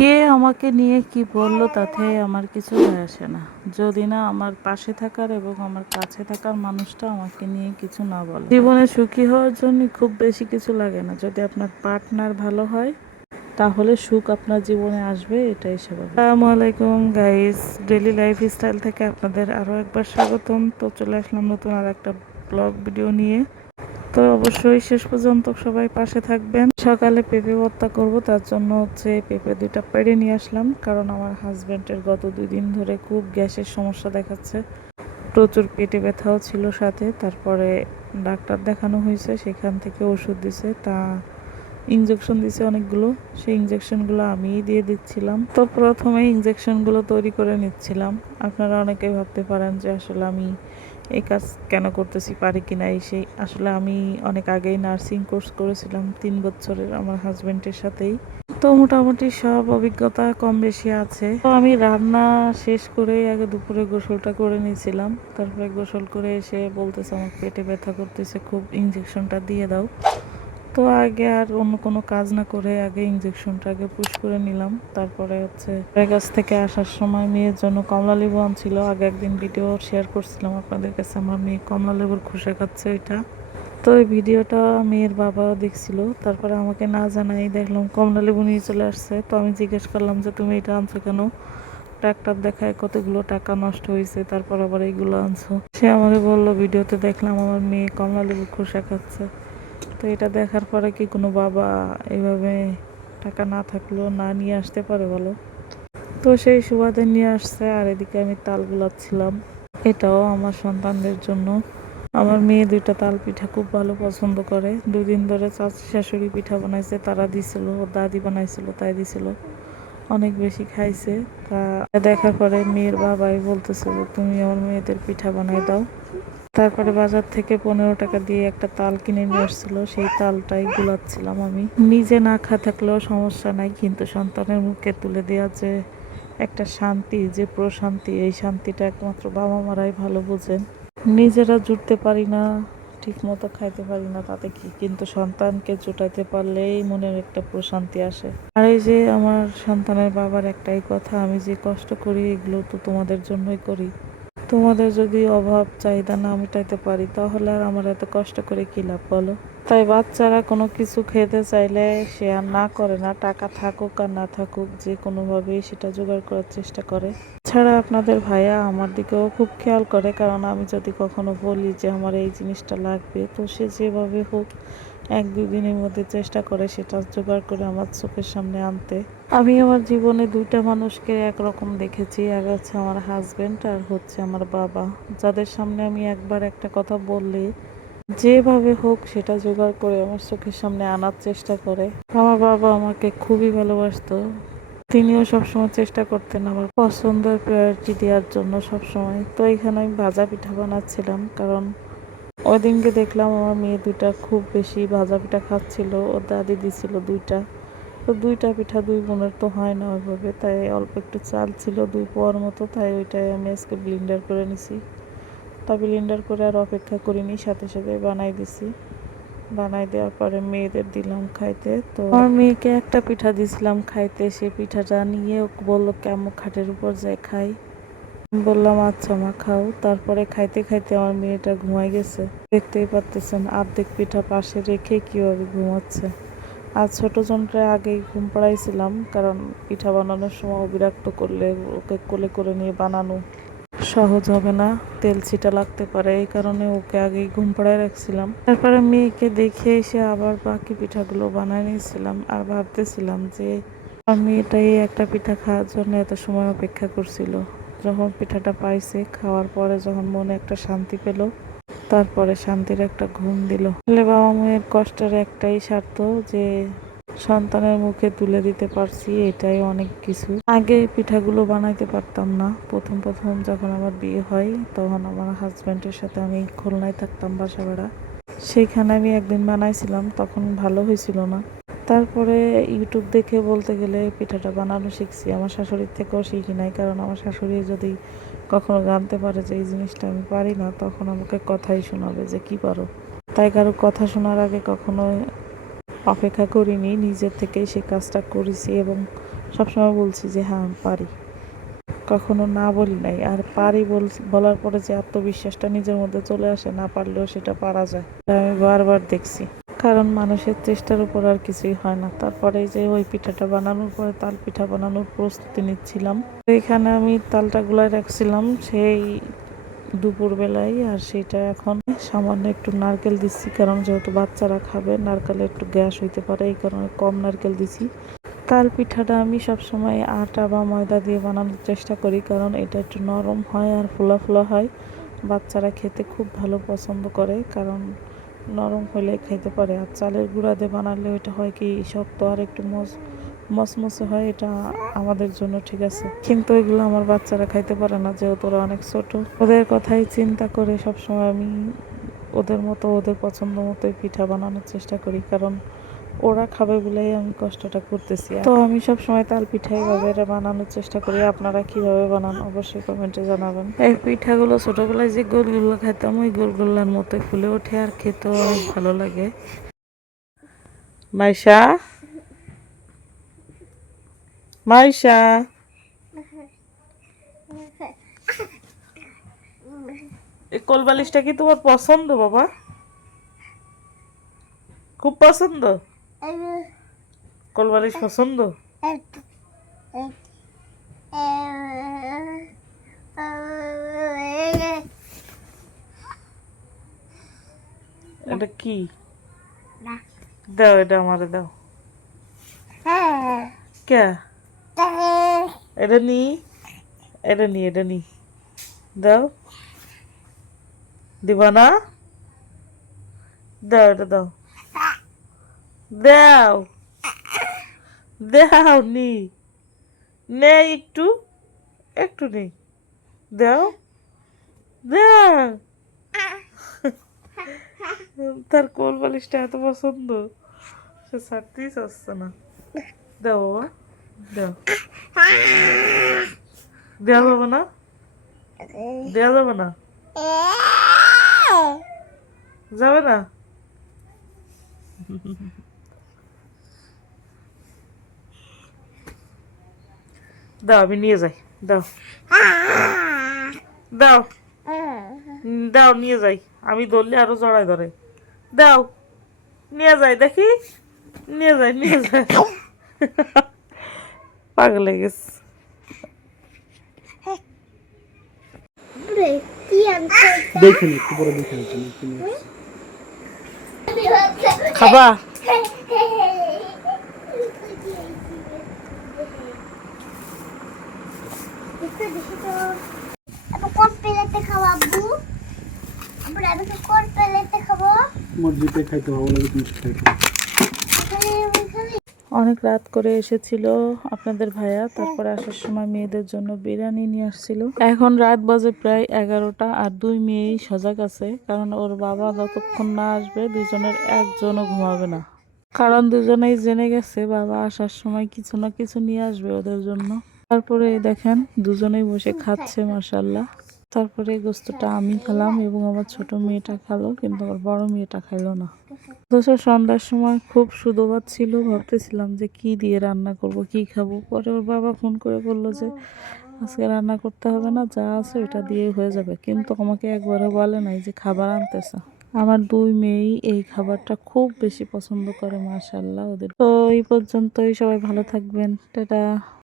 কে আমাকে নিয়ে কি বললো তাতে আমার কিছু যায় আসে না। যদি না আমার পাশে থাকার এবং আমার কাছে থাকার মানুষটা আমাকে নিয়ে কিছু না বলে। জীবনে সুখী হওয়ার জন্য খুব বেশি কিছু লাগে না, যদি আপনার পার্টনার ভালো হয় তাহলে সুখ আপনার জীবনে আসবে, এটাই স্বাভাবিক। আসসালামু আলাইকুম গাইস, ডেইলি লাইফ স্টাইল থেকে আপনাদের আরও একবার স্বাগতম। তো চলে আসলাম নতুন আর একটা ব্লগ ভিডিও নিয়ে। তো অবশ্যই শেষ পর্যন্ত সবাই পাশে থাকবেন। সকালে পেঁপে ভর্তা করব, তার জন্য পেঁপে দুইটা পেড়ে নিয়ে আসলাম, কারণ আমার হাজব্যান্ডের গত 2 দিন ধরে খুব গ্যাসের সমস্যা দেখাচ্ছে, প্রচুর পেটে ব্যথাও ছিল সাথে। তারপরে ডাক্তার দেখানো হয়েছে, সেখান থেকে ওষুধ দিছে, তা ইঞ্জেকশন দিছে অনেকগুলো। সেই ইঞ্জেকশনগুলো আমিই দিয়ে দিচ্ছিলাম। তো প্রথমে ইঞ্জেকশনগুলো তৈরি করে নিচ্ছিলাম। আপনারা অনেকেই ভাবতে পারেন যে আসলে আমি এই কাজ কেন করতেছি, পারি কিনা এই সেই। আসলে আমি অনেক আগেই নার্সিং কোর্স করেছিলাম 3 বছরের আমার হাজব্যান্ডের সাথেই। তো মোটামুটি সব অভিজ্ঞতা কম বেশি আছে। তো আমি রান্না শেষ করে আগে দুপুরে গোসলটা করে নিয়েছিলাম। তারপরে গোসল করে এসে বলতেছে আমার পেটে ব্যথা করতেছে খুব, ইঞ্জেকশনটা দিয়ে দাও। তো আগে আর অন্য কোনো কাজ না করে আগে ইঞ্জেকশনটা আগে পুশ করে নিলাম। তারপরে কাছ থেকে আসার সময় মেয়ের জন্য কমলা লেবু আনছিল। আগে একদিন ভিডিও শেয়ার করছিলাম আপনাদের কাছে, আমার মেয়ে কমলা লেবুর খোসা খাচ্ছে ওইটা। তো এই ভিডিওটা মেয়ের বাবা দেখছিল, তারপরে আমাকে না জানাই দেখলাম কমলা লেবু নিয়ে চলে আসছে। তো আমি জিজ্ঞেস করলাম যে তুমি এটা আনছো কেন, ডাক্তার দেখায় কতগুলো টাকা নষ্ট হয়েছে, তারপর আবার এইগুলো আনছো। সে আমাকে বললো ভিডিওতে দেখলাম আমার মেয়ে কমলা লেবুর খোসা খাচ্ছে। তো এটা দেখার পরে কি কোনো বাবা এইভাবে টাকা না থাকলেও না নিয়ে আসতে পারে বলো? তো সেই সুবাদে নিয়ে আসছে। আর এদিকে আমি তাল গুলাচ্ছিলাম, এটাও আমার সন্তানদের জন্য। আমার মেয়ে দুইটা তাল পিঠা খুব ভালো পছন্দ করে। 2 দিন ধরে চাচি শাশুড়ি পিঠা বানাইছে, তারা দিছিল, ওর দাদি বানাইছিল তাই দিছিল, অনেক বেশি খাইছে। তা দেখার পরে মেয়ের বাবাই বলতেছে যে তুমি আমার মেয়েদের পিঠা বানাই দাও। তারপরে বাজার থেকে 15 টাকা দিয়ে একটা তাল কিনে নিয়ে আসছিল, সেই তালটাই গুলাচ্ছিলাম আমি। নিজে না খাওয়া থাকলেও সমস্যা নাই, কিন্তু সন্তানের মুখে তুলে দেওয়া যে একটা শান্তি, যে প্রশান্তি, এই শান্তিটা একমাত্র বাবা মারাই ভালো বোঝেন। নিজেরা জুটতে পারি না, ঠিক মতো খাইতে পারি না, তাতে কি, কিন্তু সন্তানকে জুটাইতে পারলেই মনের একটা প্রশান্তি আসে। আর এই যে আমার সন্তানের বাবার একটাই কথা, আমি যে কষ্ট করি এগুলো তো তোমাদের জন্যই করি। তোমাদের যদি অভাব চাহিদা না মেটাইতে পারি তাহলে আর আমার এত কষ্ট করে কি লাভ বলো? তাই বাচ্চারা কোনো কিছু খেতে চাইলে সে আর না করে না, টাকা থাকুক আর না থাকুক যে কোনোভাবেই সেটা জোগাড় করার চেষ্টা করে। ছাড়া আপনাদের ভাইয়া আমার দিকেও খুব খেয়াল করে, কারণ আমি যদি কখনো বলি যে আমার এই জিনিসটা লাগবে, তো সে যেভাবে হোক 1-2 দিনের মধ্যে চেষ্টা করে সেটা জোগাড় করে আমার চোখের সামনে আনতে। আমি আমার জীবনে 2টা মানুষকে একরকম দেখেছি, এক হচ্ছে আমার হাজবেন্ড আর হচ্ছে আমার বাবা, যাদের সামনে আমি একবার একটা কথা বললে যেভাবে হোক সেটা জোগাড় করে আমার চোখের সামনে আনার চেষ্টা করে। আমার বাবা আমাকে খুবই ভালোবাসতো, তিনিও সবসময় চেষ্টা করতেন আমার পছন্দের প্রায়োরিটি দেওয়ার জন্য সবসময়। তো এখানে আমি ভাজা পিঠা বানাচ্ছিলাম, কারণ ওই দিনকে দেখলাম আমার মেয়ে দুইটা খুব বেশি ভাজা পিঠা খাচ্ছিল, ওর দাদি দিছিল দুইটা। তো 2টা পিঠা 2 বোনের তো হয় না ওইভাবে, তাই অল্প একটু চাল ছিল 2 পোয়ার মতো, তাই ওইটাই আমি আজকে ব্লেন্ডার করে নিছি। তা ব্লেন্ডার করে আর অপেক্ষা করিনি, সাথে সাথে বানাই দিছি। বানাই দেওয়ার পরে মেয়েদের দিলাম খাইতে। তো আমার মেয়েকে একটা পিঠা দিছিলাম খাইতে, সে পিঠাটা নিয়ে বললো কেমন খাটের উপর যায় খাই। বললাম আচ্ছা মা খাও। তারপরে খাইতে খাইতে আমার মেয়েটা ঘুমাই গেছে, দেখতেই পারতেছেন অর্ধেক পিঠা পাশে রেখে কিভাবে ঘুমাচ্ছে। আর ছোট জনটা আগেই ঘুম পাড়াইছিলাম, কারণ পিঠা বানানোর সময় বিরক্ত করলে ওকে কোলে করে নিয়ে বানানো সহজ হবে না, তেল ছিটা লাগতে পারে, এই কারণে ওকে আগেই ঘুম পাড়ায় রাখছিলাম। তারপরে মেয়েকে দেখে এসে আবার বাকি পিঠাগুলো বানায় নিয়েছিলাম, আর ভাবতেছিলাম যে আমার মেয়েটাই একটা পিঠা খাওয়ার জন্য এত সময় অপেক্ষা করছিল। যখন পিঠাটা পাইছে, খাওয়ার পরে যখন মনে একটা শান্তি পেল, তারপরে শান্তির একটা ঘুম দিল। আসলে বাবা মায়ের কষ্টের একটাই স্বার্থ যে সন্তানের মুখে তুলে দিতে পারছি, এটাই অনেক কিছু। আগে পিঠাগুলো বানাইতে পারতাম না, প্রথম প্রথম যখন আমার বিয়ে হয় তখন আমার হাজব্যান্ডের সাথে আমি খুলনায় থাকতাম বাসা ভাড়া, সেইখানে আমি একদিন বানাইছিলাম, তখন ভালো হয়েছিল না। তারপরে ইউটিউব দেখে বলতে গেলে পিঠাটা বানানো শিখছি, আমার শাশুড়ির থেকেও শিখি নাই, কারণ আমার শাশুড়ি যদি কখনো জানতে পারে যে এই জিনিসটা আমি পারি না, তখন আমাকে কথাই শোনাবে যে কি পারো। তাই কারো কথা শোনার আগে কখনো অপেক্ষা করিনি, নিজের থেকেই সে কাজটা করেছি এবং সবসময় বলছি যে হ্যাঁ আমি পারি, কখনো না বলি নাই। আর পারি বলার পরে যে আত্মবিশ্বাসটা নিজের মধ্যে চলে আসে, না পারলেও সেটা পারা যায়, এটা আমি বারবার দেখছি। কারণ মানুষের চেষ্টার উপর আর কিছুই হয় না। তারপরে এই যে ওই পিঠাটা বানানোর পরে তাল পিঠা বানানোর প্রস্তুতি নিচ্ছিলাম। এখানে আমি তালটা গুলায় রাখছিলাম সেই দুপুরবেলায়, আর সেটা এখন সামান্য একটু নারকেল দিচ্ছি, কারণ যেহেতু বাচ্চারা খাবে, নারকেলে একটু গ্যাস হইতে পারে, এই কারণে কম নারকেল দিছি। তাল পিঠাটা আমি সবসময় আটা বা ময়দা দিয়ে বানানোর চেষ্টা করি, কারণ এটা একটু নরম হয় আর ফোলা ফোলা হয়। বাচ্চারা খেতে খুব ভালো পছন্দ করে, কারণ নরম হলে খেতে পারে। আর চালের গুঁড়া দিয়ে বানালে ওইটা হয় কি শক্ত আর একটু মচমচে হয়, এটা আমাদের জন্য ঠিক আছে, কিন্তু এগুলো আমার বাচ্চারা খাইতে পারে না, যেহেতু ওরা অনেক ছোট। ওদের কথাই চিন্তা করে সবসময় আমি ওদের মতো, ওদের পছন্দ মতোই পিঠা বানানোর চেষ্টা করি, কারণ ওরা খাবে বলেই আমি কষ্টটা করতেছি। তো আমি সব সময় তাল পিঠা এইভাবে বানানোর চেষ্টা করি। আপনারা কিভাবে বানান অবশ্যই কমেন্টে জানাবেন। এই পিঠাগুলো ছোটবেলায় যে গোলগুলো খেতাম, ওই গোলগুলোর মতো ফুলে ওঠে আর খেতেও অনেক ভালো লাগে। মাইশা, মাইশা, এই কোল বালিশটা কি তোমার পছন্দ বাবা? খুব পছন্দ? কোল বালিশ পছন্দ? এটা কি? দাও, এটা আমারে দাও। কে? এটা নি, এটা নি, এটা নি, দাও। দিবা না? দাও, এটা দাও, দাও, দাও, নি, নে একটু, একটু নি, দাও, দাও। তার কোল বালিশটা এত পছন্দ, সে ছাড়তেই চাচ্ছে না। দাও বাবা, দাও। দেওয়া যাবে না, দেওয়া যাবে না, যাবে না। দাও, আমি নিয়ে যাই, দাও, দাও, দাও, নিয়ে যাই। আমি ধরলে আরো জড়াই ধরে। দাও, নিয়ে যাই, দেখি, নিয়ে যাই, নিয়ে যাই। পাগল হয়ে গেছে। খাবা? অনেক রাত করে এসেছিল আপনাদের ভাইয়া, তারপরে আসার সময় মেয়েদের জন্য বিরিয়ানি নিয়ে আসছিল। এখন রাত বাজে প্রায় 11টা, আর দুই মেয়েই সজাগ আছে, কারণ ওর বাবা যতক্ষণ না আসবে দুজনের একজনও ঘুমাবে না, কারণ দুজনেই জেনে গেছে বাবা আসার সময় কিছু না কিছু নিয়ে আসবে ওদের জন্য। তারপরে দেখেন দুজনেই বসে খাচ্ছে মাশাআল্লাহ। তারপরে গোস্তটা আমি খেলাম এবং আমার ছোট মেয়েটা খেলো, কিন্তু আমার বড় মেয়েটা খাইলো না। অথচ সন্ধ্যার সময় খুব সুদবাদ ছিল, ভাবতেছিলাম যে কি দিয়ে রান্না করব, কি খাবো। পরে ওর বাবা ফোন করে বললো যে আজকে রান্না করতে হবে না, যা আছে ওটা দিয়ে হয়ে যাবে, কিন্তু আমাকে একবারও বলে নাই যে খাবার আনতেছে। আমার দুই মেয়েই এই খাবারটা খুব বেশি পছন্দ করে মাশাআল্লাহ ওদের। তো এই পর্যন্তই, সবাই ভালো থাকবেন, টাটা।